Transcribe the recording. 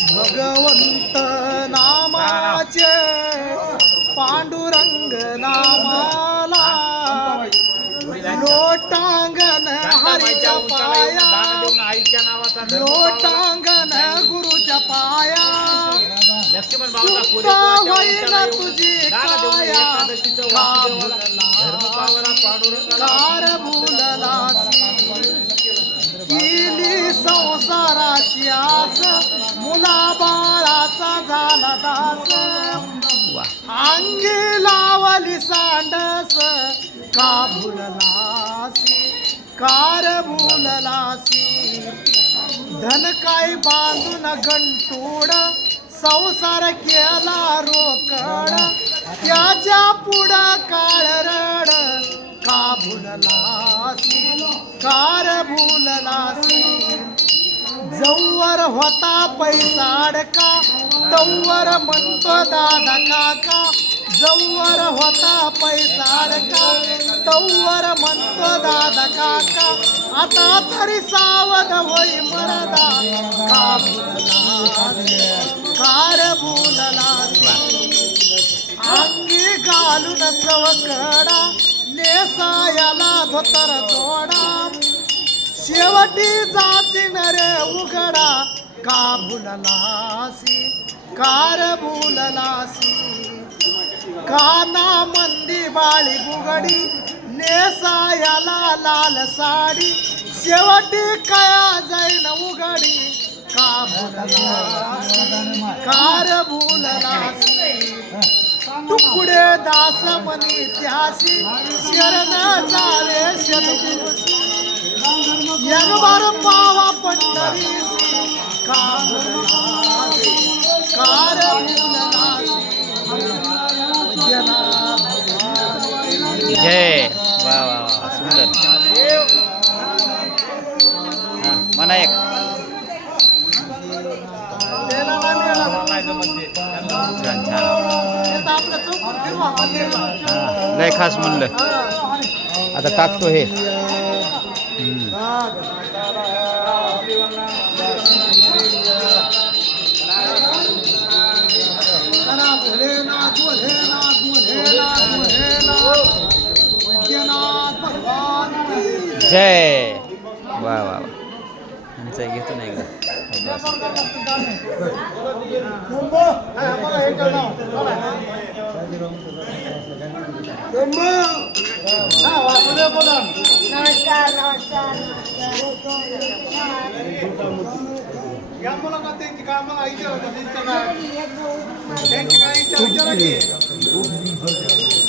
भगवंत नामाचे पांडुरंग नामाला लोटांगण हरीच्या पाया लोटांगण गुरुच्या पाया. सुप्ता होईन तुझी काया. कार झाला दास. अंगी लावली सांडस. का भुललासी कार भुललासी धन काय बांधून गंटूड. संसार केला रोकड. त्याच्या पुढं काळ रड. का भुललासी कार भुललासी जववर होता पैसा अडका तवर म्हणतो दादा काका. जववर होता पैसा अडका तवर म्हणतो दादा काका. आता तरी सावध होई मरदा का कार बोलला अंगी घालून चवकडा नेसायाला धोतर जोडा. शेवटी जाती नरे उघडा. का भुललासी? कार भुललासी? काना मंदी बाळी बुगडी? नेसायाला लाल साडी. शेवटी कया जाईन उघडी? का भुललासी? कार भुललासी? तुकडे दास मनी त्यासी. शरण जावे शतपुरुषी यगवार पावा पंढरी जय. वा वा वा सुंदर. मना एक. छान छान. नाही खास म्हणलं. आता टाकतो हे. जय. वा वा वा. यांचं घेतो ना एकदा. वासुदेव या मुलांना त्यांची कामाला इच्छा होता त्यांच्या काय त्यांची काय इच्छा विचारा की